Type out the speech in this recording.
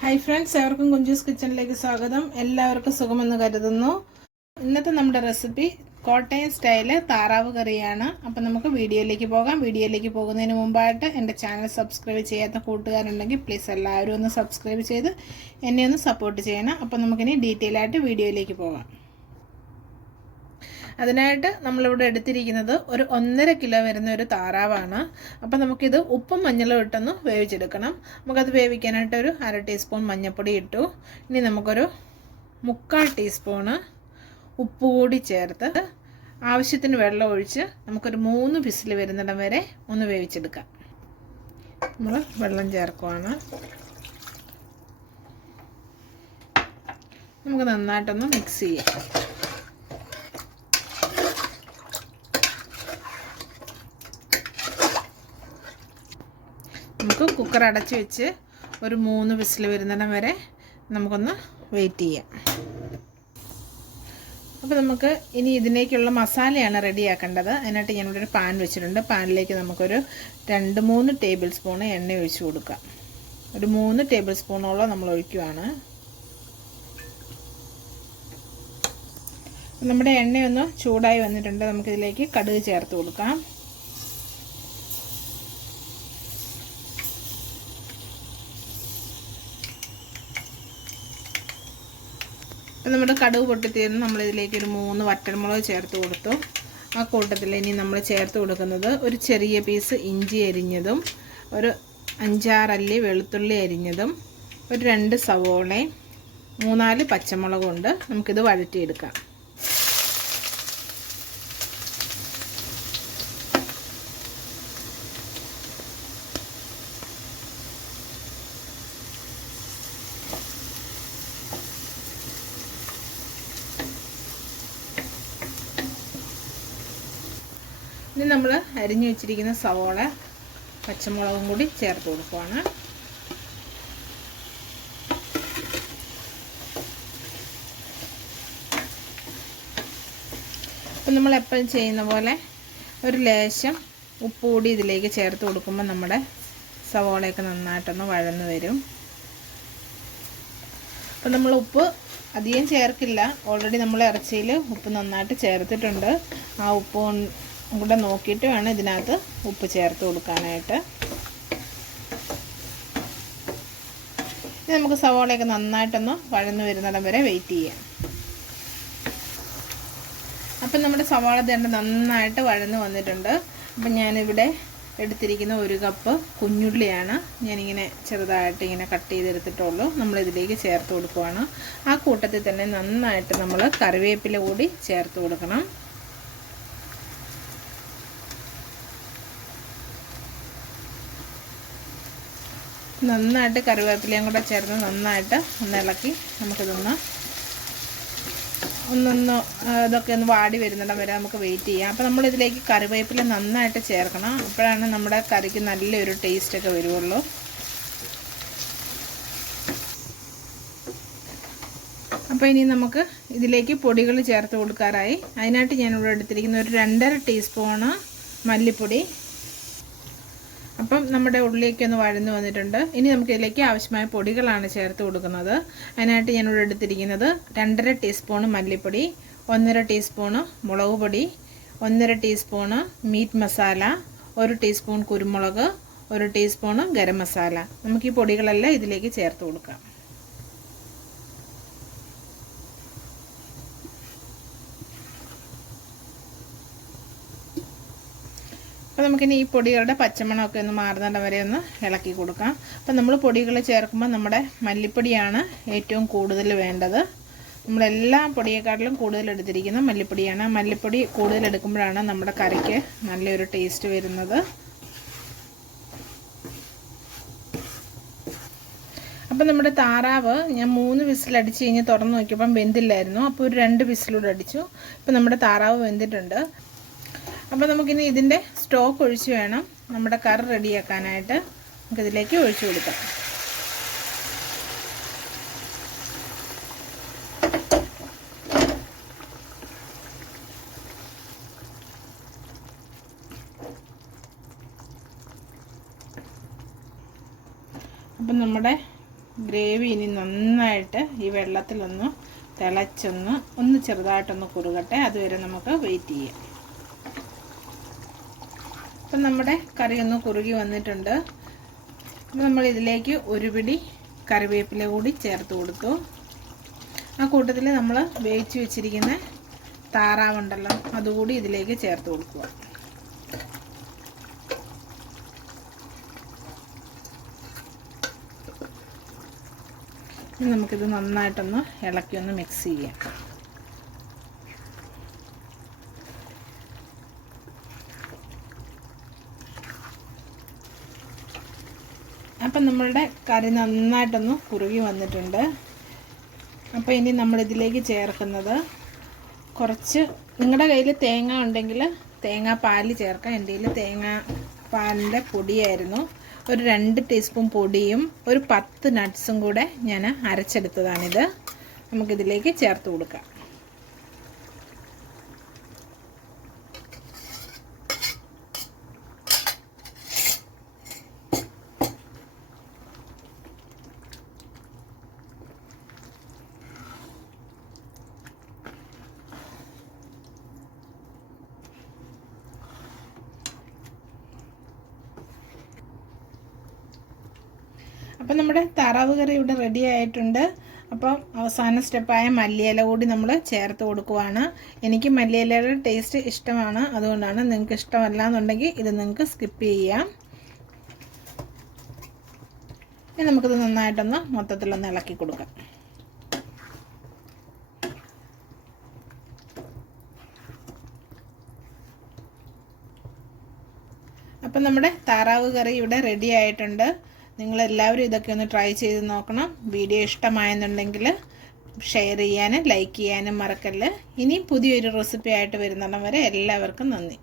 Hi friends എവർക്കും Kunjus കിച്ചണിലേക്ക് സ്വാഗതം. എല്ലാവർക്കും സുഖമെന്ന് കരുതുന്നു. ഇന്നത്തെ നമ്മുടെ റെസിപ്പി കോട്ടയം സ്റ്റൈൽ താറാവ് കറിയാണ്. അപ്പം നമുക്ക് വീഡിയോയിലേക്ക് പോകാം. വീഡിയോയിലേക്ക് പോകുന്നതിന് മുമ്പായിട്ട് എന്റെ ചാനൽ സബ്സ്ക്രൈബ് ചെയ്യാത്ത കൂട്ടുകാരുണ്ടെങ്കിൽ പ്ലീസ് എല്ലാവരും ഒന്ന് സബ്സ്ക്രൈബ് ചെയ്ത് എന്നെ ഒന്ന് സപ്പോർട്ട് ചെയ്യണം. അപ്പം നമുക്കിനി ഡീറ്റെയിൽ ആയിട്ട് വീഡിയോയിലേക്ക് പോകാം. അതിനായിട്ട് നമ്മളിവിടെ എടുത്തിരിക്കുന്നത് ഒരു ഒന്നര കിലോ വരുന്ന ഒരു താറാവാണ്. അപ്പോൾ നമുക്കിത് ഉപ്പും മഞ്ഞളും ഇട്ടൊന്ന് വേവിച്ചെടുക്കണം. നമുക്കത് വേവിക്കാനായിട്ട് ഒരു അര ടീസ്പൂൺ മഞ്ഞൾപ്പൊടി ഇട്ടു. ഇനി നമുക്കൊരു മുക്കാൽ ടീസ്പൂണ് ഉപ്പ് കൂടി ചേർത്ത് ആവശ്യത്തിന് വെള്ളം ഒഴിച്ച് നമുക്കൊരു മൂന്ന് പിസിൽ വരുന്നിടം വരെ ഒന്ന് വേവിച്ചെടുക്കാം. നമ്മൾ വെള്ളം ചേർക്കുവാണ്. നമുക്ക് നന്നായിട്ടൊന്ന് മിക്സ് ചെയ്യാം. നമുക്ക് കുക്കർ അടച്ച് വെച്ച് ഒരു മൂന്ന് വിസിൽ വരുന്നിടം വരെ നമുക്കൊന്ന് വെയിറ്റ് ചെയ്യാം. അപ്പോൾ നമുക്ക് ഇനി ഇതിലേക്കുള്ള മസാലയാണ് റെഡിയാക്കേണ്ടത് അതിനായിട്ട് ഞാനിവിടെ ഒരു പാൻ വെച്ചിട്ടുണ്ട്. പാനിലേക്ക് നമുക്കൊരു രണ്ട് മൂന്ന് ടേബിൾ സ്പൂൺ എണ്ണ ഒഴിച്ച് കൊടുക്കാം. ഒരു മൂന്ന് ടേബിൾ സ്പൂണോളം നമ്മൾ ഒഴിക്കുവാണ്. നമ്മുടെ എണ്ണയൊന്ന് ചൂടായി വന്നിട്ടുണ്ട്. നമുക്കിതിലേക്ക് കടുക് ചേർത്ത് കൊടുക്കാം. നമ്മുടെ കടുക് പൊട്ടിത്തീരുന്ന നമ്മളിതിലേക്ക് ഒരു മൂന്ന് വറ്റൽമുളക് ചേർത്ത് കൊടുത്തു. ആ കൂട്ടത്തിൽ ഇനി നമ്മൾ ചേർത്ത് കൊടുക്കുന്നത് ഒരു ചെറിയ പീസ് ഇഞ്ചി അരിഞ്ഞതും ഒരു അഞ്ചാറല്ലി വെളുത്തുള്ളി അരിഞ്ഞതും ഒരു രണ്ട് സവോളയും മൂന്നാൽ പച്ചമുളകും ഉണ്ട്. നമുക്കിത് വഴറ്റിയെടുക്കാം. ഇനി നമ്മൾ അരിഞ്ഞു വെച്ചിരിക്കുന്ന സവോള പച്ചമുളകും കൂടി ചേർത്ത് കൊടുക്കുവാണ്. അപ്പം നമ്മൾ എപ്പോഴും ചെയ്യുന്ന പോലെ ഒരു ലേശം ഉപ്പ് കൂടി ഇതിലേക്ക് ചേർത്ത് കൊടുക്കുമ്പോൾ നമ്മുടെ സവോളയൊക്കെ നന്നായിട്ടൊന്ന് വഴന്ന് വരും. അപ്പം നമ്മൾ ഉപ്പ് അധികം ചേർക്കില്ല. ഓൾറെഡി നമ്മൾ ഇറച്ചിയിൽ ഉപ്പ് നന്നായിട്ട് ചേർത്തിട്ടുണ്ട്. ആ ഉപ്പ് കൂടെ നോക്കിയിട്ട് വേണം ഇതിനകത്ത് ഉപ്പ് ചേർത്ത് കൊടുക്കാനായിട്ട്. നമുക്ക് സവോളയൊക്കെ നന്നായിട്ടൊന്ന് വഴന്നു വരുന്നിടം വരെ വെയിറ്റ് ചെയ്യാം. അപ്പം നമ്മുടെ സവാള തേണ്ട നന്നായിട്ട് വഴന്നു വന്നിട്ടുണ്ട്. അപ്പം ഞാനിവിടെ എടുത്തിരിക്കുന്ന ഒരു കപ്പ് കുഞ്ഞുള്ളിയാണ് ഞാനിങ്ങനെ ചെറുതായിട്ട് ഇങ്ങനെ കട്ട് ചെയ്തെടുത്തിട്ടുള്ളൂ. നമ്മളിതിലേക്ക് ചേർത്ത് കൊടുക്കുവാണ്. ആ കൂട്ടത്തിൽ തന്നെ നന്നായിട്ട് നമ്മൾ കറിവേപ്പില കൂടി ചേർത്ത് കൊടുക്കണം. നന്നായിട്ട് കറിവേപ്പിലയും കൂടെ ചേർന്ന് നന്നായിട്ട് ഒന്ന് ഇളക്കി നമുക്കിതൊന്ന് ഒന്നൊന്ന് ഇതൊക്കെ ഒന്ന് വാടി വരുന്നിടം വരെ നമുക്ക് വെയിറ്റ് ചെയ്യാം. അപ്പോൾ നമ്മളിതിലേക്ക് കറിവേപ്പില നന്നായിട്ട് ചേർക്കണം. അപ്പോഴാണ് നമ്മുടെ കറിക്ക് നല്ലൊരു ടേസ്റ്റൊക്കെ വരുള്ളൂ അപ്പോൾ ഇനി നമുക്ക് ഇതിലേക്ക് പൊടികൾ ചേർത്ത് കൊടുക്കാറായി. അതിനായിട്ട് ഞാനിവിടെ എടുത്തിരിക്കുന്ന ഒരു രണ്ടര ടീസ്പൂണ് മല്ലിപ്പൊടി അപ്പം നമ്മുടെ ഉള്ളിലേക്ക് ഒന്ന് വഴന്നു വന്നിട്ടുണ്ട്. ഇനി നമുക്ക് ഇതിലേക്ക് ആവശ്യമായ പൊടികളാണ് ചേർത്ത് കൊടുക്കുന്നത്. അതിനായിട്ട് ഞാനിവിടെ എടുത്തിരിക്കുന്നത് രണ്ടര ടീസ്പൂണ് മല്ലിപ്പൊടി ഒന്നര ടീസ്പൂണ് മുളക് പൊടി ഒന്നര ടീസ്പൂണ് മീറ്റ് മസാല ഒരു ടീസ്പൂൺ കുരുമുളക് ഒരു ടീസ്പൂണ് ഗരം മസാല. നമുക്ക് ഈ പൊടികളെല്ലാം ഇതിലേക്ക് ചേർത്ത് കൊടുക്കാം. അപ്പോൾ നമുക്കിനി ഈ പൊടികളുടെ പച്ചമണമൊക്കെ ഒന്ന് മാറുന്നിടം വരെ ഒന്ന് ഇളക്കി കൊടുക്കാം. അപ്പോൾ നമ്മൾ പൊടികൾ ചേർക്കുമ്പോൾ നമ്മുടെ മല്ലിപ്പൊടിയാണ് ഏറ്റവും കൂടുതൽ വേണ്ടത്. നമ്മളെല്ലാ പൊടിയെക്കാട്ടിലും കൂടുതൽ എടുത്തിരിക്കുന്ന മല്ലിപ്പൊടിയാണ്. മല്ലിപ്പൊടി കൂടുതൽ എടുക്കുമ്പോഴാണ് നമ്മുടെ കറിക്ക് നല്ലൊരു ടേസ്റ്റ് വരുന്നത്. അപ്പം നമ്മുടെ താറാവ് ഞാൻ മൂന്ന് വിസിലടിച്ച് കഴിഞ്ഞ് തുറന്ന് നോക്കിയപ്പം വെന്തില്ലായിരുന്നു. അപ്പോൾ ഒരു രണ്ട് വിസിലൂടെ അടിച്ചു. ഇപ്പം നമ്മുടെ താറാവ് വെന്തിട്ടുണ്ട്. അപ്പോൾ നമുക്കിനി ഇതിന്റെ സ്റ്റോക്ക് ഒഴിച്ച് വേണം നമ്മുടെ കറി റെഡിയാക്കാനായിട്ട്. നമുക്കിതിലേക്ക് ഒഴിച്ചു കൊടുക്കാം. അപ്പം നമ്മുടെ ഗ്രേവി ഇനി നന്നായിട്ട് ഈ വെള്ളത്തിലൊന്ന് തിളച്ചൊന്ന് ഒന്ന് ചെറുതായിട്ടൊന്ന് കുറുകട്ടെ. അതുവരെ നമുക്ക് വെയിറ്റ് ചെയ്യാം. അപ്പം നമ്മുടെ കറി ഒന്ന് കുറുകി വന്നിട്ടുണ്ട്. നമ്മൾ ഇതിലേക്ക് ഒരു പിടി കറിവേപ്പില കൂടി ചേർത്ത് കൊടുത്തു. ആ കൂട്ടത്തിൽ നമ്മൾ വേവിച്ച് വെച്ചിരിക്കുന്ന താറാവുണ്ടല്ലോ അതുകൂടി ഇതിലേക്ക് ചേർത്ത് കൊടുക്കുക. നമുക്കിത് നന്നായിട്ടൊന്ന് ഇളക്കി ഒന്ന് മിക്സ് ചെയ്യാം. അപ്പം നമ്മളുടെ കറി നന്നായിട്ടൊന്ന് കുറുകി വന്നിട്ടുണ്ട്. അപ്പോൾ ഇനി നമ്മളിതിലേക്ക് ചേർക്കുന്നത് കുറച്ച് നിങ്ങളുടെ കയ്യിൽ തേങ്ങ ഉണ്ടെങ്കിൽ തേങ്ങാ പാൽ ചേർക്കാം. എന്റെ കയ്യിൽ തേങ്ങ പാലിന്റെ പൊടിയായിരുന്നു. ഒരു രണ്ട് ടീസ്പൂൺ പൊടിയും ഒരു പത്ത് നട്ട്സും കൂടെ ഞാൻ അരച്ചെടുത്തതാണിത്. നമുക്കിതിലേക്ക് ചേർത്ത് കൊടുക്കാം. അപ്പം നമ്മുടെ താറാവ് കറി ഇവിടെ റെഡി ആയിട്ടുണ്ട്. അപ്പം അവസാന സ്റ്റെപ്പായ മല്ലിയില കൂടി നമ്മൾ ചേർത്ത് കൊടുക്കുവാണ്. എനിക്ക് മല്ലിയിലയുടെ ടേസ്റ്റ് ഇഷ്ടമാണ്. അതുകൊണ്ടാണ് നിങ്ങൾക്ക് ഇഷ്ടമല്ല എന്നുണ്ടെങ്കിൽ ഇത് നിങ്ങൾക്ക് സ്കിപ്പ് ചെയ്യാം. ഇനി നമുക്കിത് നന്നായിട്ടൊന്ന് മൊത്തത്തിലൊന്ന് ഇളക്കി കൊടുക്കാം. അപ്പം നമ്മുടെ താറാവ് കറി ഇവിടെ റെഡി ആയിട്ടുണ്ട്. നിങ്ങളെല്ലാവരും ഇതൊക്കെ ഒന്ന് ട്രൈ ചെയ്ത് നോക്കണം. വീഡിയോ ഇഷ്ടമായെന്നുണ്ടെങ്കിൽ ഷെയർ ചെയ്യാനും ലൈക്ക് ചെയ്യാനും മറക്കല്ല്. ഇനിയും പുതിയൊരു റെസിപ്പി ആയിട്ട് വരുന്നിടം വരെ എല്ലാവർക്കും നന്ദി.